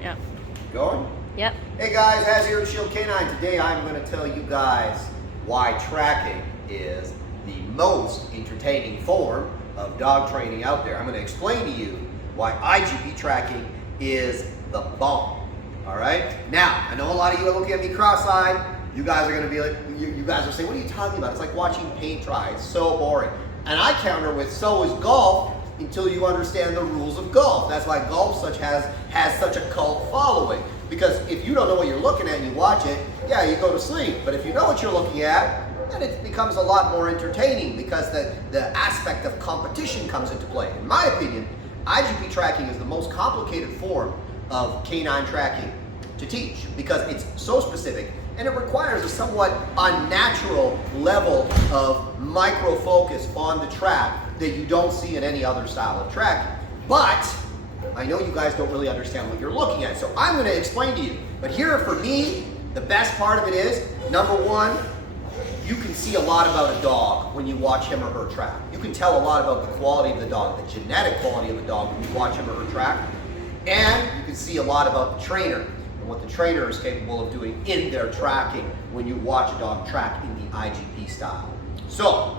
Yep. Going? Yep. Hey guys, Haz here at Shield Canine. Today I'm going to tell you guys why tracking is the most entertaining form of dog training out there. I'm going to explain to you why IGP tracking is the bomb. All right? Now, I know a lot of you are looking at me cross-eyed. You guys are going to be like, you guys are saying, what are you talking about? It's like watching paint dry. It's so boring. And I counter with, so is golf, until you understand the rules of golf. That's why golf has such a cult following. Because if you don't know what you're looking at and you watch it, yeah, you go to sleep. But if you know what you're looking at, then it becomes a lot more entertaining because the aspect of competition comes into play. In my opinion, IGP tracking is the most complicated form of canine tracking to teach because it's so specific and it requires a somewhat unnatural level of micro focus on the track that you don't see in any other style of tracking. But I know you guys don't really understand what you're looking at, so I'm going to explain to you. But here for me, the best part of it is, number one, you can see a lot about a dog when you watch him or her track. You can tell a lot about the quality of the dog, the genetic quality of the dog when you watch him or her track. And you can see a lot about the trainer and what the trainer is capable of doing in their tracking when you watch a dog track in the IGP style. So,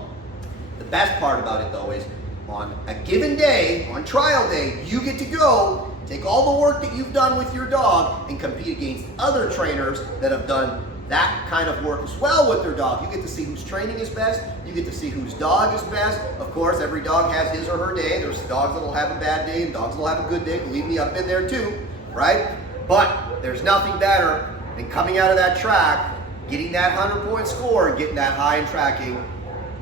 the best part about it though is on a given day, on trial day, you get to go, take all the work that you've done with your dog and compete against other trainers that have done that kind of work as well with their dog. You get to see whose training is best. You get to see whose dog is best. Of course, every dog has his or her day. There's dogs that'll have a bad day and dogs that'll have a good day. Believe me, I've been there too, right? But there's nothing better than coming out of that track, getting that 100-point score, and getting that high in tracking.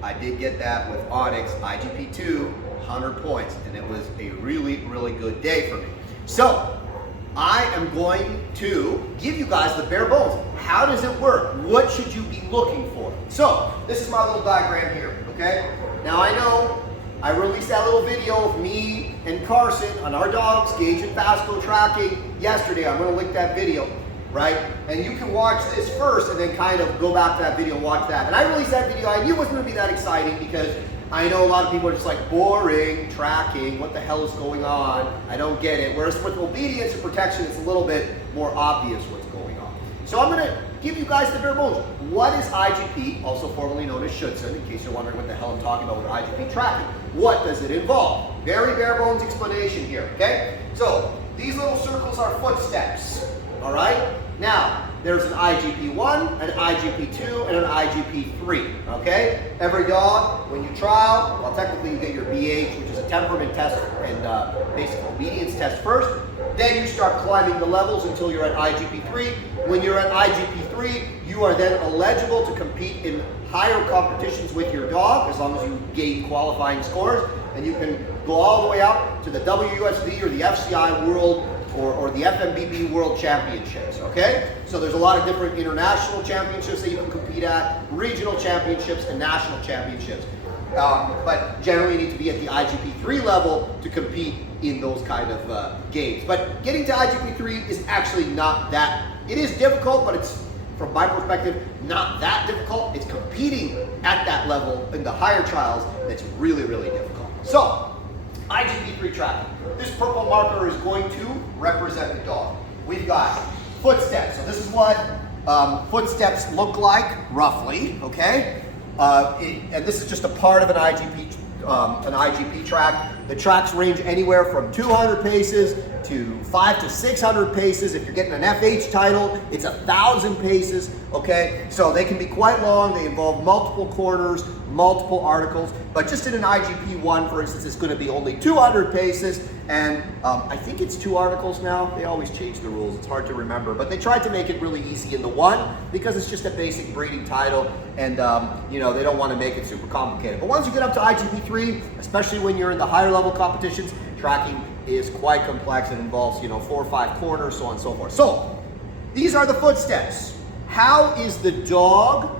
I did get that with Onyx IGP2, 100 points, and it was a really, really good day for me. So, I am going to give you guys the bare bones. How does it work? What should you be looking for? So, this is my little diagram here, okay? Now I know I released that little video of me and Carson on our dogs, Gage and Fasco tracking yesterday. I'm gonna link that video, right? And you can watch this first and then kind of go back to that video and watch that. And I released that video, I knew it wasn't gonna be that exciting because I know a lot of people are just like, boring, tracking, what the hell is going on? I don't get it. Whereas with obedience and protection, it's a little bit more obvious what's going on. So I'm gonna give you guys the bare bones. What is IGP, also formerly known as Schutzen, in case you're wondering what the hell I'm talking about with IGP tracking? What does it involve? Very bare bones explanation here, okay? So these little circles are footsteps, all right? Now, there's an IGP1, an IGP2, and an IGP3, okay? Every dog, when you trial, well, technically you get your BH, which is a temperament test and basic obedience test first. Then you start climbing the levels until you're at IGP3. When you're at IGP3, you are then eligible to compete in higher competitions with your dog, as long as you gain qualifying scores. And you can go all the way up to the WUSV or the FCI World or the FMBB World Championships, okay? So there's a lot of different international championships that you can compete at, regional championships and national championships. But generally you need to be at the IGP3 level to compete in those kind of games. But getting to IGP3 is actually not that, it is difficult, but it's, from my perspective, not that difficult. It's competing at that level in the higher trials that's really, really difficult. So, IGP3 tracking. This purple marker is going to represent the dog. We've got footsteps. So this is what footsteps look like, roughly, okay? And this is just a part of an IGP track. The tracks range anywhere from 200 paces to 500 to 600 paces. If you're getting an FH title, it's 1,000 paces, okay? So they can be quite long. They involve multiple corners, multiple articles. But just in an IGP1, for instance, it's going to be only 200 paces. And I think it's 2 articles now. They always change the rules. It's hard to remember. But they tried to make it really easy in the 1 because it's just a basic breeding title. And, you know, they don't want to make it super complicated. But once you get up to IGP3, especially when you're in the higher level competitions, tracking is quite complex. It involves, you know, 4 or 5 corners, so on and so forth. So, these are the footsteps. How is the dog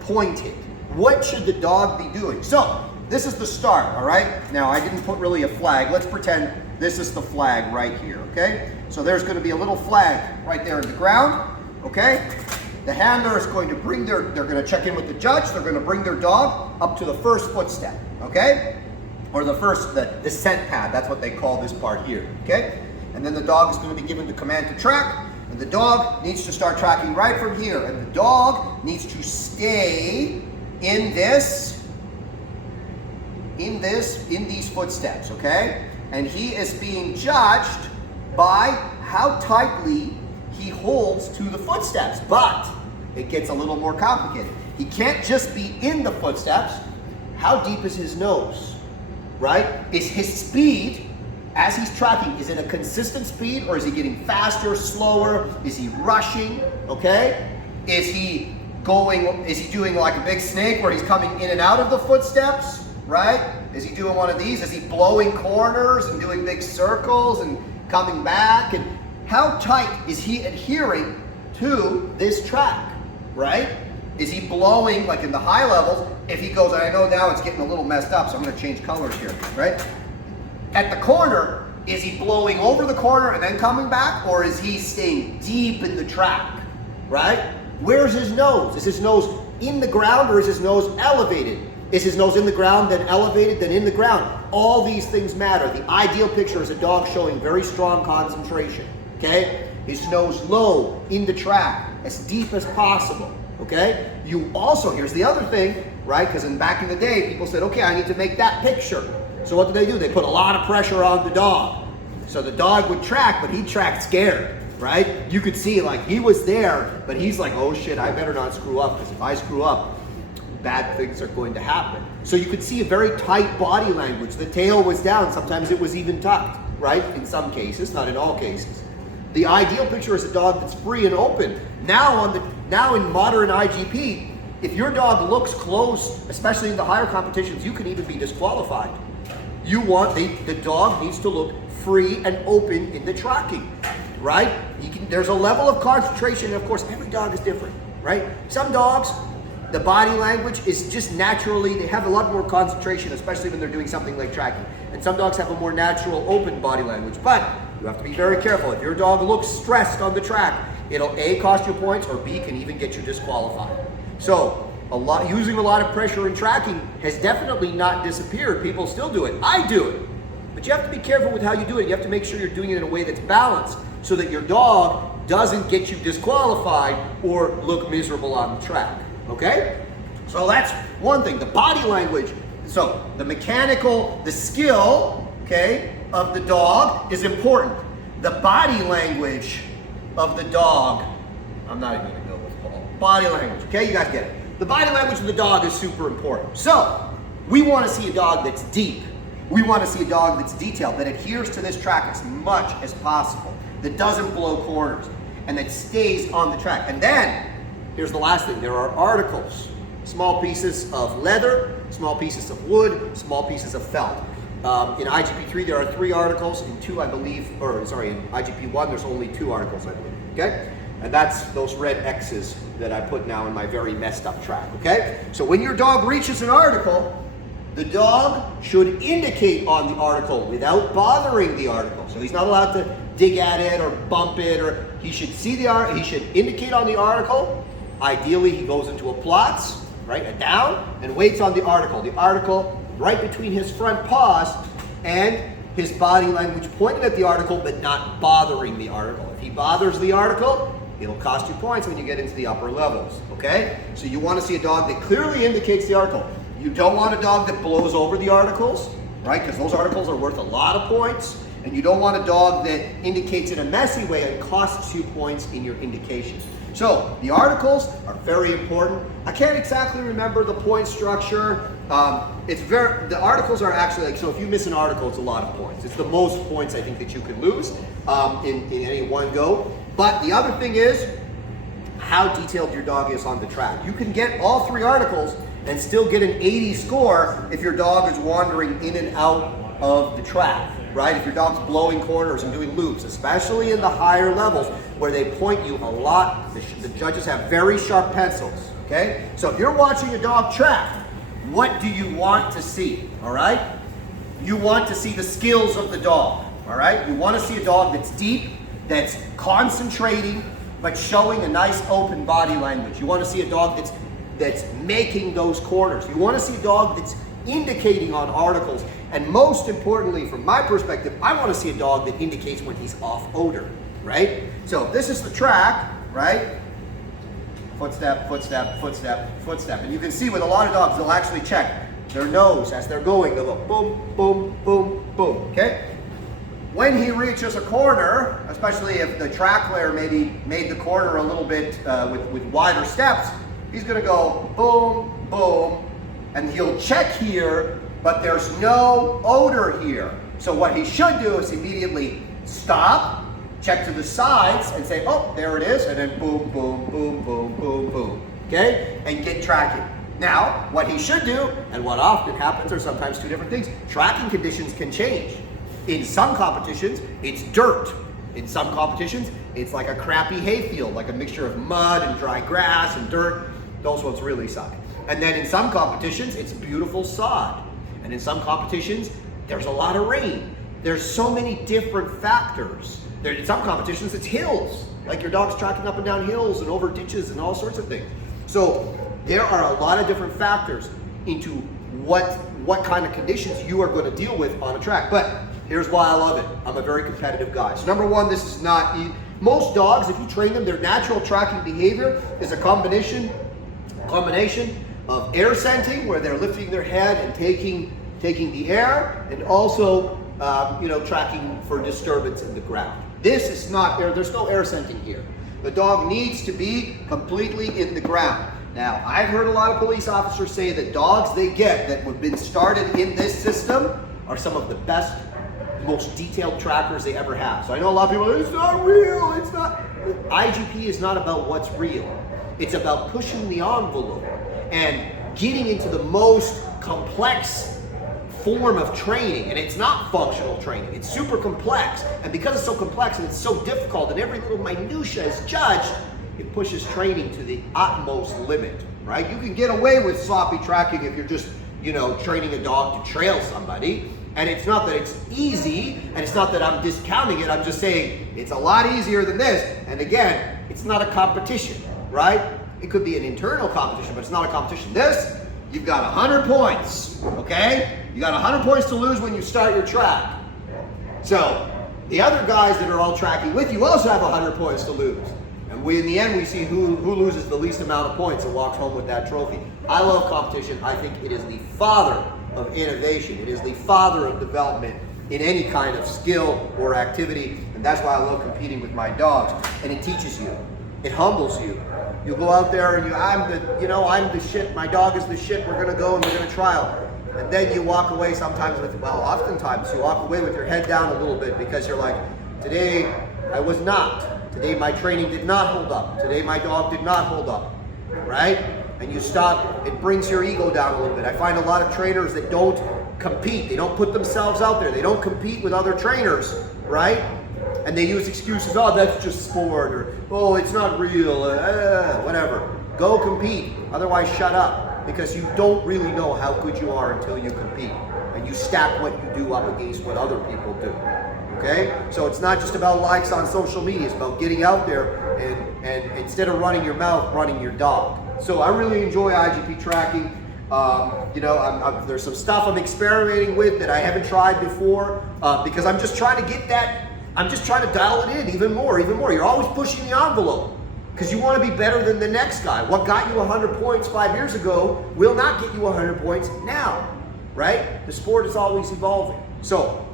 pointed? What should the dog be doing? So, this is the start, all right? Now, I didn't put really a flag. Let's pretend this is the flag right here, okay? So there's gonna be a little flag right there in the ground, okay? The handler is going to bring they're gonna check in with the judge. They're gonna bring their dog up to the first footstep, okay? Or the first, the scent pad, that's what they call this part here, okay? and then the dog is going to be given the command to track, and the dog needs to start tracking right from here, and the dog needs to stay in these footsteps, okay? And he is being judged by how tightly he holds to the footsteps, but it gets a little more complicated. He can't just be in the footsteps. How deep is his nose, right? Is his speed, as he's tracking, is it a consistent speed, or is he getting faster, slower? Is he rushing, okay? Is he doing like a big snake where he's coming in and out of the footsteps, right? Is he doing one of these? Is he blowing corners and doing big circles and coming back? And how tight is he adhering to this track, right? Is he blowing like in the high levels? If he goes, and I know now it's getting a little messed up, so I'm going to change colors here, right? At the corner, is he blowing over the corner and then coming back, or is he staying deep in the track, right? Where's his nose? Is his nose in the ground, or is his nose elevated? Is his nose in the ground, then elevated, then in the ground? All these things matter. The ideal picture is a dog showing very strong concentration, okay? His nose low, in the track, as deep as possible, okay? You also, here's the other thing, right? Because back in the day, people said, okay, I need to make that picture. So what do? They put a lot of pressure on the dog. So the dog would track, but he tracked scared, right? You could see like he was there, but he's like, oh shit, I better not screw up, because if I screw up, bad things are going to happen. So you could see a very tight body language. The tail was down. Sometimes it was even tucked, right? In some cases, not in all cases. The ideal picture is a dog that's free and open. Now in modern IGP, if your dog looks close, especially in the higher competitions, you can even be disqualified. The dog needs to look free and open in the tracking, right? There's a level of concentration, and of course, every dog is different, right? Some dogs, the body language is just naturally, they have a lot more concentration, especially when they're doing something like tracking. And some dogs have a more natural, open body language. But you have to be very careful. If your dog looks stressed on the track, it'll A, cost you points, or B, can even get you disqualified. So, using a lot of pressure in tracking has definitely not disappeared. People still do it. I do it. But you have to be careful with how you do it. You have to make sure you're doing it in a way that's balanced, so that your dog doesn't get you disqualified or look miserable on the track. Okay? So that's one thing, the body language. So the mechanical, the skill, okay, of the dog is important. The body language of the dog, I'm not even gonna go with Paul. Body language, okay, you guys get it. The body language of the dog is super important. So we wanna see a dog that's deep. We wanna see a dog that's detailed, that adheres to this track as much as possible, that doesn't blow corners, and that stays on the track. And then, here's the last thing, there are articles. Small pieces of leather, small pieces of wood, small pieces of felt. In IGP3 there are 3 articles, in IGP1 there's only 2 articles, I believe, okay? And that's those red X's that I put now in my very messed up track, okay? So when your dog reaches an article, the dog should indicate on the article without bothering the article. So he's not allowed to dig at it or bump it, or he should see he should indicate on the article. Ideally, he goes into a plots, right, a down, and waits on the article. The article right between his front paws and his body language pointed at the article, but not bothering the article. If he bothers the article, it'll cost you points when you get into the upper levels, okay? So you want to see a dog that clearly indicates the article. You don't want a dog that blows over the articles, right, because those articles are worth a lot of points. And you don't want a dog that indicates in a messy way and costs you points in your indication. So the articles are very important. I can't exactly remember the point structure. The articles are actually like, so if you miss an article, it's a lot of points. It's the most points I think that you can lose in any one go. But the other thing is how detailed your dog is on the track. You can get all 3 articles and still get an 80 score if your dog is wandering in and out of the track. Right? If your dog's blowing corners and doing loops, especially in the higher levels where they point you a lot, the judges have very sharp pencils, okay? So if you're watching a dog track, what do you want to see, all right? You want to see the skills of the dog, all right? You want to see a dog that's deep, that's concentrating, but showing a nice open body language. You want to see a dog that's making those corners. You want to see a dog that's indicating on articles, And most importantly, from my perspective, I want to see a dog that indicates when he's off odor, right? So this is the track, right? Footstep, footstep, footstep, footstep. And you can see with a lot of dogs, they'll actually check their nose as they're going. They'll go boom, boom, boom, boom, okay? When he reaches a corner, especially if the track layer maybe made the corner a little bit with wider steps, he's gonna go boom, boom, and he'll check here, but there's no odor here. So what he should do is immediately stop, check to the sides, and say, oh, there it is, and then boom, boom, boom, boom, boom, boom, okay? And get tracking. Now, what he should do, and what often happens, are sometimes two different things. Tracking conditions can change. In some competitions, it's dirt. In some competitions, it's like a crappy hayfield, like a mixture of mud and dry grass and dirt. Those ones really suck. And then in some competitions, it's beautiful sod. And in some competitions, there's a lot of rain. There's so many different factors. In some competitions, it's hills, like your dog's tracking up and down hills and over ditches and all sorts of things. So there are a lot of different factors into what kind of conditions you are going to deal with on a track. But here's why I love it. I'm a very competitive guy. So number one, this is not, most dogs, if you train them, their natural tracking behavior is a combination of air scenting, where they're lifting their head and taking the air, and also tracking for disturbance in the ground. This is not there. There's no air scenting here. The dog needs to be completely in the ground. Now, I've heard a lot of police officers say that dogs they get that have been started in this system are some of the best, most detailed trackers they ever have. So I know a lot of people, it's not real, it's not. IGP is not about what's real. It's about pushing the envelope and getting into the most complex form of training. And it's not functional training, it's super complex. And because it's so complex and it's so difficult and every little minutia is judged, it pushes training to the utmost limit, right? You can get away with sloppy tracking if you're just, training a dog to trail somebody. And it's not that it's easy, and it's not that I'm discounting it, I'm just saying it's a lot easier than this. And again, it's not a competition, right? It could be an internal competition, but it's not a competition. This, you've got 100 points, okay? You got 100 points to lose when you start your track. So the other guys that are all tracking with you also have 100 points to lose. And in the end, we see who loses the least amount of points and walks home with that trophy. I love competition. I think it is the father of innovation. It is the father of development in any kind of skill or activity. And that's why I love competing with my dogs. And it teaches you. It humbles you. You go out there and I'm the shit. My dog is the shit. We're going to go and we're going to trial. And then you walk away oftentimes you walk away with your head down a little bit because you're like, today I was not. Today my training did not hold up. Today my dog did not hold up, right? And you stop, it brings your ego down a little bit. I find a lot of trainers that don't compete. They don't put themselves out there. They don't compete with other trainers, right? And they use excuses, oh, that's just sport, or, oh, it's not real, whatever. Go compete, otherwise shut up, because you don't really know how good you are until you compete. And you stack what you do up against what other people do. Okay? So it's not just about likes on social media, it's about getting out there and instead of running your mouth, running your dog. So I really enjoy IGP tracking. There's some stuff I'm experimenting with that I haven't tried before because I'm just trying to get that, I'm just trying to dial it in even more. You're always pushing the envelope because you want to be better than the next guy. What got you 100 points 5 years ago will not get you 100 points now, right? The sport is always evolving. So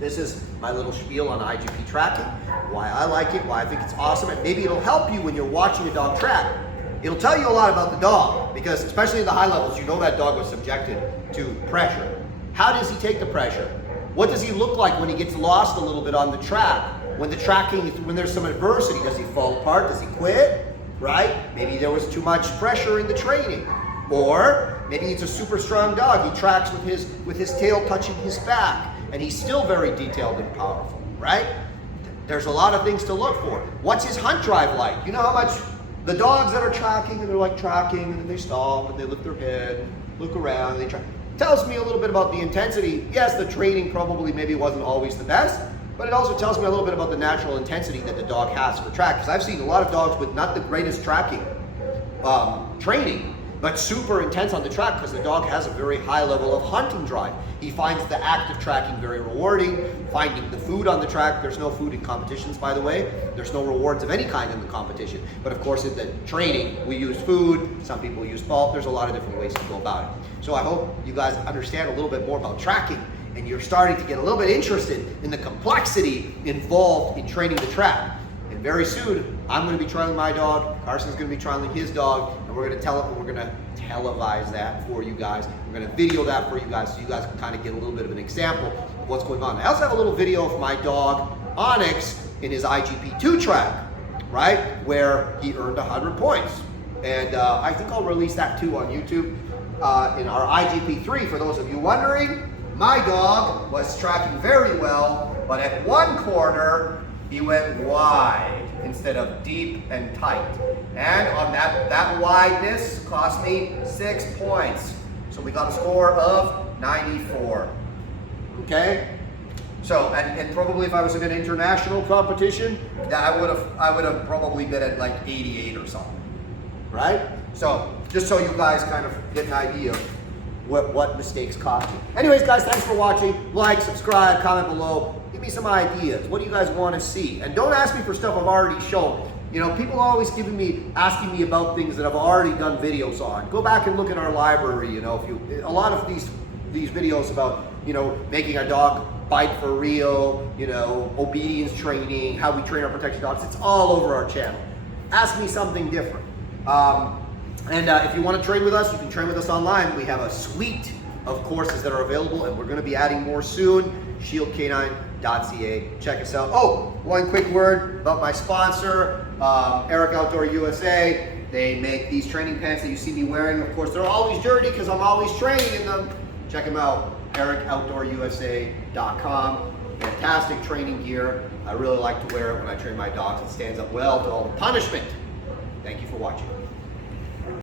this is my little spiel on IGP tracking, why I like it, why I think it's awesome, and maybe it'll help you when you're watching a dog track. It'll tell you a lot about the dog, because especially in the high levels, you know that dog was subjected to pressure. How does he take the pressure? What does he look like when he gets lost a little bit on the track? When there's some adversity, does he fall apart? Does he quit? Right? Maybe there was too much pressure in the training. Or maybe it's a super strong dog. He tracks with his tail touching his back, and he's still very detailed and powerful, right? There's a lot of things to look for. What's his hunt drive like? You know how much the dogs that are tracking, and they're like tracking, and then they stop, and they lift their head, and look around, and they track. Tells me a little bit about the intensity. Yes, the training probably maybe wasn't always the best, but it also tells me a little bit about the natural intensity that the dog has for track. Because I've seen a lot of dogs with not the greatest tracking training, but super intense on the track because the dog has a very high level of hunting drive. He finds the act of tracking very rewarding, finding the food on the track. There's no food in competitions, by the way. There's no rewards of any kind in the competition. But of course, in the training, we use food. Some people use fault. There's a lot of different ways to go about it. So I hope you guys understand a little bit more about tracking, and you're starting to get a little bit interested in the complexity involved in training the track. And very soon, I'm going to be trialing my dog, Carson's going to be trialing his dog, and we're going to televise that for you guys. We're going to video that for you guys so you guys can kind of get a little bit of an example of what's going on. I also have a little video of my dog, Onyx, in his IGP2 track, right, where he earned 100 points. And I think I'll release that too on YouTube. In our IGP3, for those of you wondering, my dog was tracking very well, but at one corner, he went wide instead of deep and tight. And on that wideness cost me 6 points. So we got a score of 94. Okay? So, and probably if I was in an international competition, I would have probably been at like 88 or something. Right? So, just so you guys kind of get an idea of what mistakes cost you. Anyways, guys, thanks for watching. Like, subscribe, comment below. Give me some ideas. What do you guys want to see? And don't ask me for stuff I've already shown. You know, people are always asking me about things that I've already done videos on. Go back and look at our library. You know, a lot of these videos about, you know, making a dog bite for real, you know, obedience training, how we train our protection dogs. It's all over our channel. Ask me something different. If you want to train with us, you can train with us online. We have a suite of courses that are available, and we're going to be adding more soon. ShieldK9.ca. Check us out. Oh, one quick word about my sponsor, Eric Outdoor USA. They make these training pants that you see me wearing. Of course, they're always dirty because I'm always training in them. Check them out, ericoutdoorusa.com. Fantastic training gear. I really like to wear it when I train my dogs. It stands up well to all the punishment. Thank you for watching.